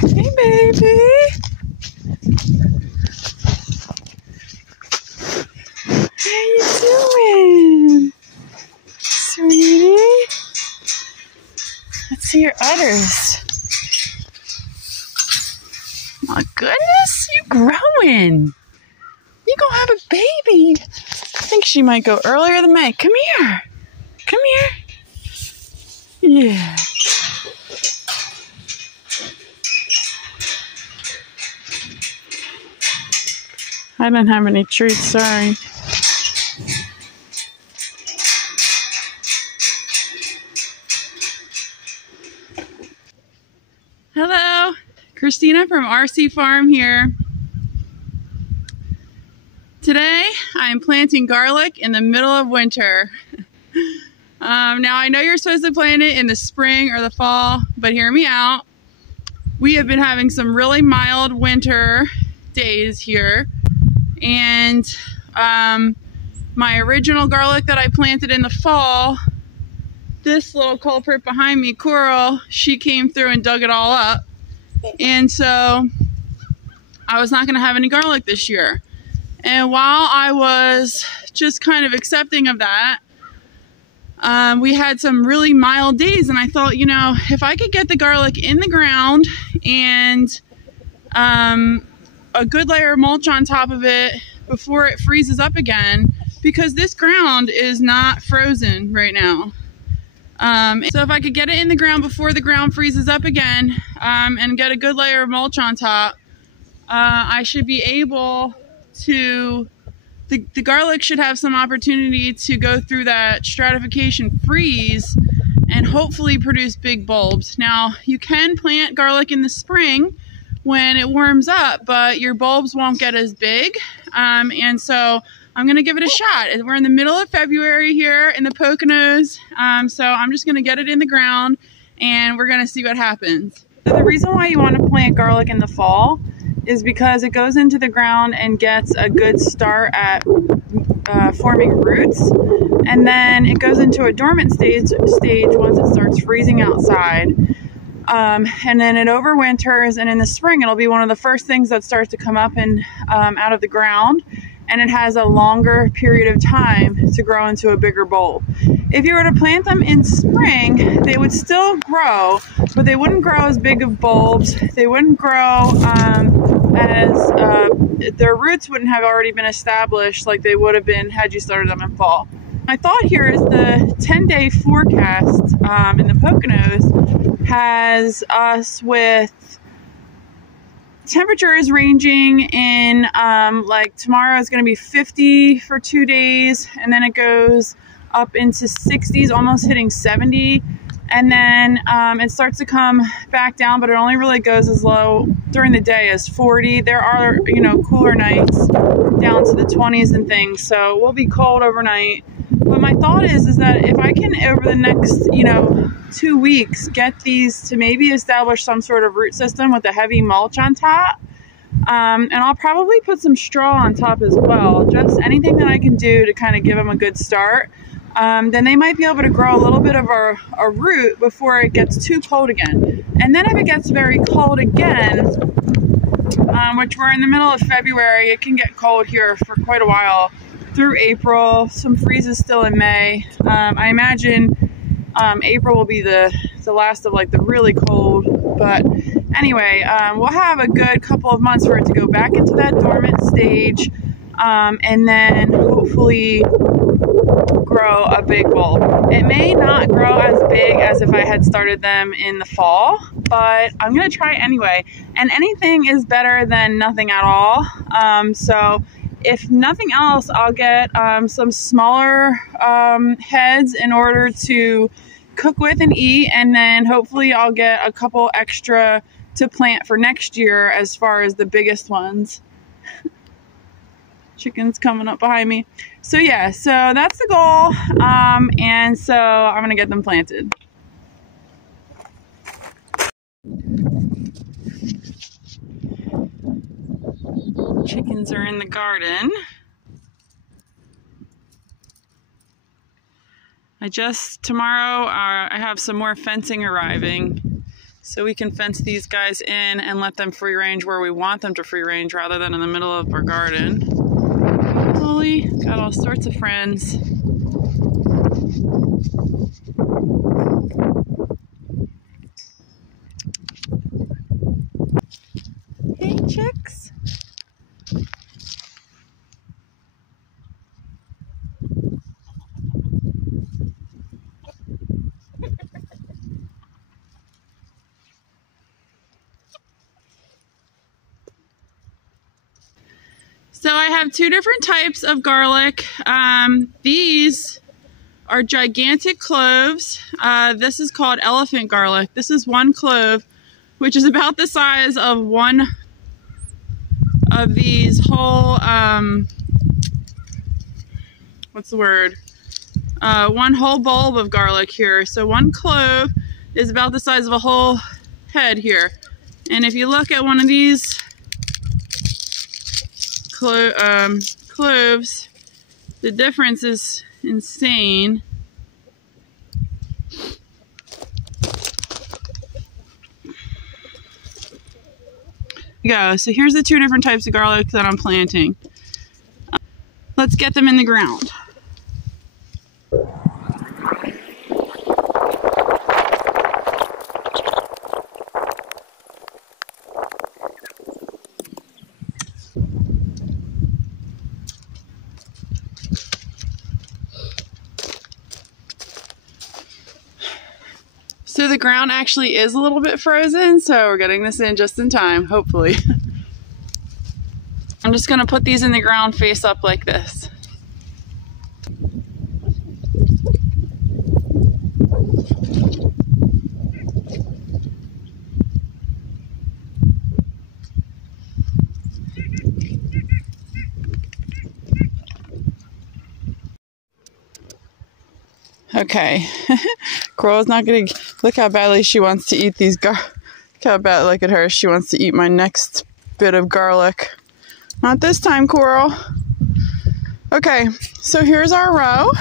Hey, baby. How you doing? Sweetie? Let's see your udders. My goodness, you growing. You gonna have a baby. I think she might go earlier than May. Come here. Come here. Yeah. I don't have any treats, sorry. Hello, Christina from RC Farm here. Today, I am planting garlic in the middle of winter. Now, I know you're supposed to plant it in the spring or the fall, but hear me out. We have been having some really mild winter days here, and my original garlic that I planted in the fall, this little culprit behind me, Coral, she came through and dug it all up, and so I was not going to have any garlic this year. And while I was just kind of accepting of that, we had some really mild days, and I thought, you know, if I could get the garlic in the ground and a good layer of mulch on top of it before it freezes up again, because this ground is not frozen right now. So if I could get it in the ground before the ground freezes up again, and get a good layer of mulch on top, I should be able to, the garlic should have some opportunity to go through that stratification freeze and hopefully produce big bulbs. Now, you can plant garlic in the spring when it warms up, but your bulbs won't get as big. And so I'm going to give it a shot. We're in the middle of February here in the Poconos, so I'm just going to get it in the ground and we're going to see what happens. So the reason why you want to plant garlic in the fall is because it goes into the ground and gets a good start at forming roots, and then it goes into a dormant stage once it starts freezing outside. And then it overwinters, and in the spring it'll be one of the first things that starts to come up and out of the ground, and it has a longer period of time to grow into a bigger bulb. If you were to plant them in spring, they would still grow, but they wouldn't grow as big of bulbs. They wouldn't grow their roots wouldn't have already been established like they would have been had you started them in fall. My thought here is the 10-day forecast in the Poconos has us with temperatures ranging in, like tomorrow is going to be 50 for 2 days, and then it goes up into 60s, almost hitting 70. And then it starts to come back down, but it only really goes as low during the day as 40. There are, you know, cooler nights down to the 20s and things, so we'll be cold overnight. But my thought is that if I can, over the next, you know, 2 weeks, get these to maybe establish some sort of root system with a heavy mulch on top, and I'll probably put some straw on top as well, just anything that I can do to kind of give them a good start. Then they might be able to grow a little bit of a root before it gets too cold again. And then if it gets very cold again, which we're in the middle of February, it can get cold here for quite a while through April, some freezes still in May. I imagine April will be the last of like the really cold, but anyway, we'll have a good couple of months for it to go back into that dormant stage, and then hopefully grow a big bulb. It may not grow as big as if I had started them in the fall, but I'm going to try anyway. And anything is better than nothing at all. So if nothing else, I'll get some smaller heads in order to cook with and eat, and then hopefully I'll get a couple extra to plant for next year as far as the biggest ones. Chickens coming up behind me. So yeah, so that's the goal, and so I'm gonna get them planted. Chickens are in the garden. Tomorrow I have some more fencing arriving, so we can fence these guys in and let them free range where we want them to free range rather than in the middle of our garden. Lily got all sorts of friends. Hey chicks. So I have two different types of garlic. These are gigantic cloves. This is called elephant garlic. This is one clove, which is about the size of one of these whole, what's the word? One whole bulb of garlic here. So one clove is about the size of a whole head here. And if you look at one of these cloves, the difference is insane. Go. So here's the two different types of garlic that I'm planting. Let's get them in the ground. So the ground actually is a little bit frozen, so we're getting this in just in time, hopefully. I'm just gonna put these in the ground face up like this. Okay, Coral's not gonna, look how badly she wants to eat these look how bad, look at her, she wants to eat my next bit of garlic. Not this time, Coral. Okay, so here's our row,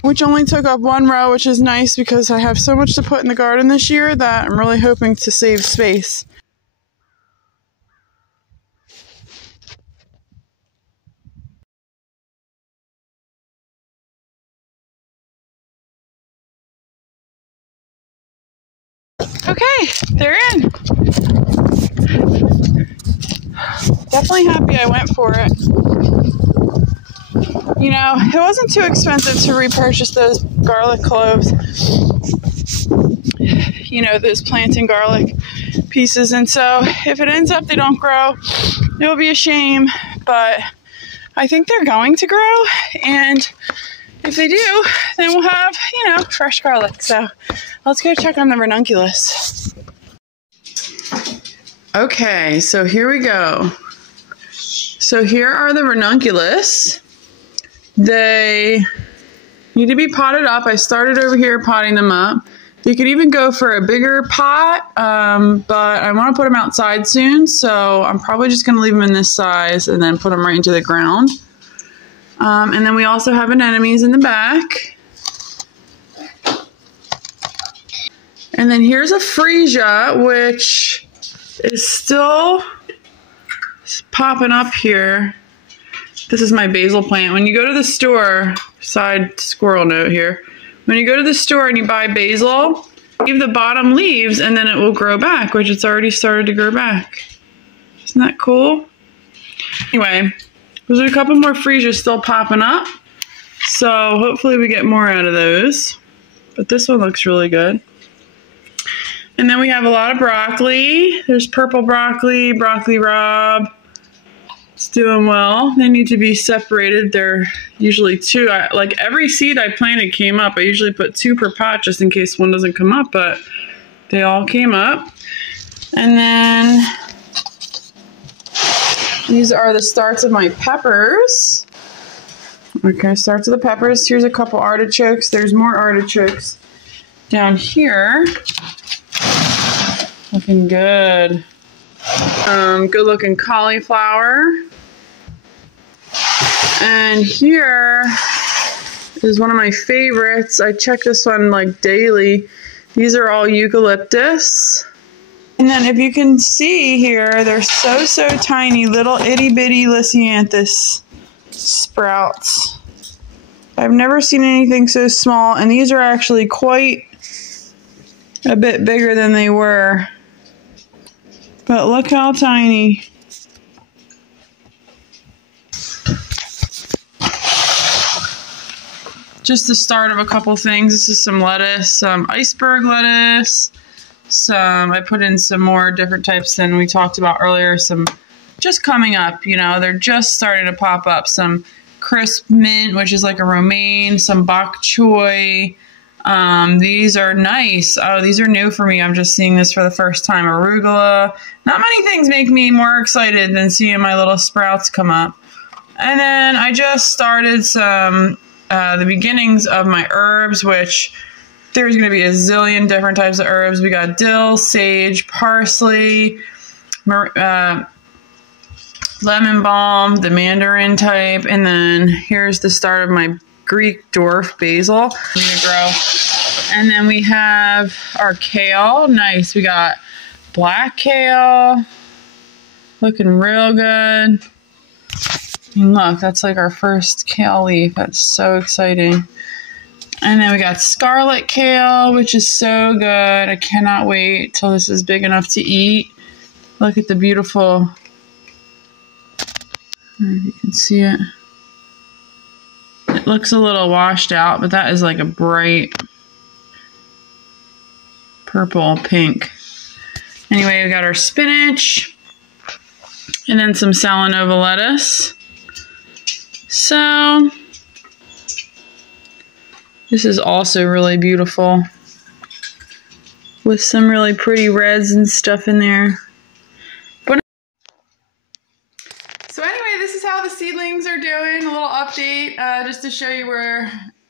which only took up one row, which is nice because I have so much to put in the garden this year that I'm really hoping to save space. Okay, they're in. Definitely happy I went for it. You know, it wasn't too expensive to repurchase those garlic cloves. You know, those planting garlic pieces. And so if it ends up they don't grow, it'll be a shame. But I think they're going to grow. And if they do, then we'll have, you know, fresh garlic. So let's go check on the ranunculus. Okay, so here we go. So here are the ranunculus. They need to be potted up. I started over here potting them up. You could even go for a bigger pot, but I want to put them outside soon. So I'm probably just going to leave them in this size and then put them right into the ground. And then we also have anemones in the back. And then here's a freesia, which is still popping up here. This is my basil plant. When you go to the store, side squirrel note here, when you go to the store and you buy basil, leave the bottom leaves and then it will grow back, which it's already started to grow back. Isn't that cool? Anyway, there's a couple more freesias still popping up. So hopefully we get more out of those. But this one looks really good. And then we have a lot of broccoli. There's purple broccoli, broccoli rabe. It's doing well. They need to be separated. They're usually two. Like every seed I planted came up. I usually put 2 per pot just in case one doesn't come up, but they all came up. And then these are the starts of my peppers. Okay, starts of the peppers. Here's a couple artichokes. There's more artichokes down here. Looking good. Good looking cauliflower. And here is one of my favorites. I check this one like daily. These are all eucalyptus. And then if you can see here, they're so tiny, little itty bitty Lisianthus sprouts. I've never seen anything so small, and these are actually quite a bit bigger than they were. But look how tiny. Just the start of a couple things. This is some lettuce, some iceberg lettuce. I put in some more different types than we talked about earlier. Some just coming up, you know, they're just starting to pop up. Some crisp mint, which is like a romaine, some bok choy. These are nice. Oh, these are new for me. I'm just seeing this for the first time. Arugula. Not many things make me more excited than seeing my little sprouts come up. And then I just started some the beginnings of my herbs, which there's going to be a zillion different types of herbs. We got dill, sage, parsley, lemon balm, the mandarin type, and then here's the start of my Greek dwarf basil. To grow. And then we have our kale. Nice. We got black kale. Looking real good. And look, that's like our first kale leaf. That's so exciting. And then we got scarlet kale, which is so good. I cannot wait till this is big enough to eat. Look at the beautiful, I don't know if you can see it. It looks a little washed out, but that is like a bright purple pink. Anyway, we got our spinach and then some Salanova lettuce. So this is also really beautiful with some really pretty reds and stuff in there. So anyway, this is how the seedlings are doing. A little update just to show you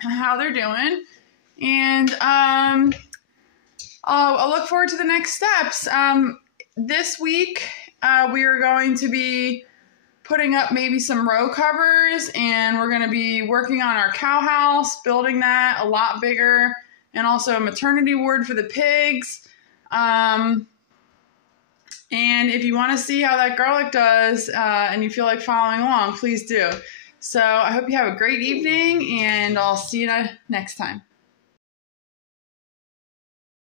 how they're doing. And I'll look forward to the next steps. This week we are going to be putting up maybe some row covers, and we're going to be working on our cow house, building that a lot bigger, and also a maternity ward for the pigs. And if you want to see how that garlic does and you feel like following along, please do. So I hope you have a great evening, and I'll see you next time.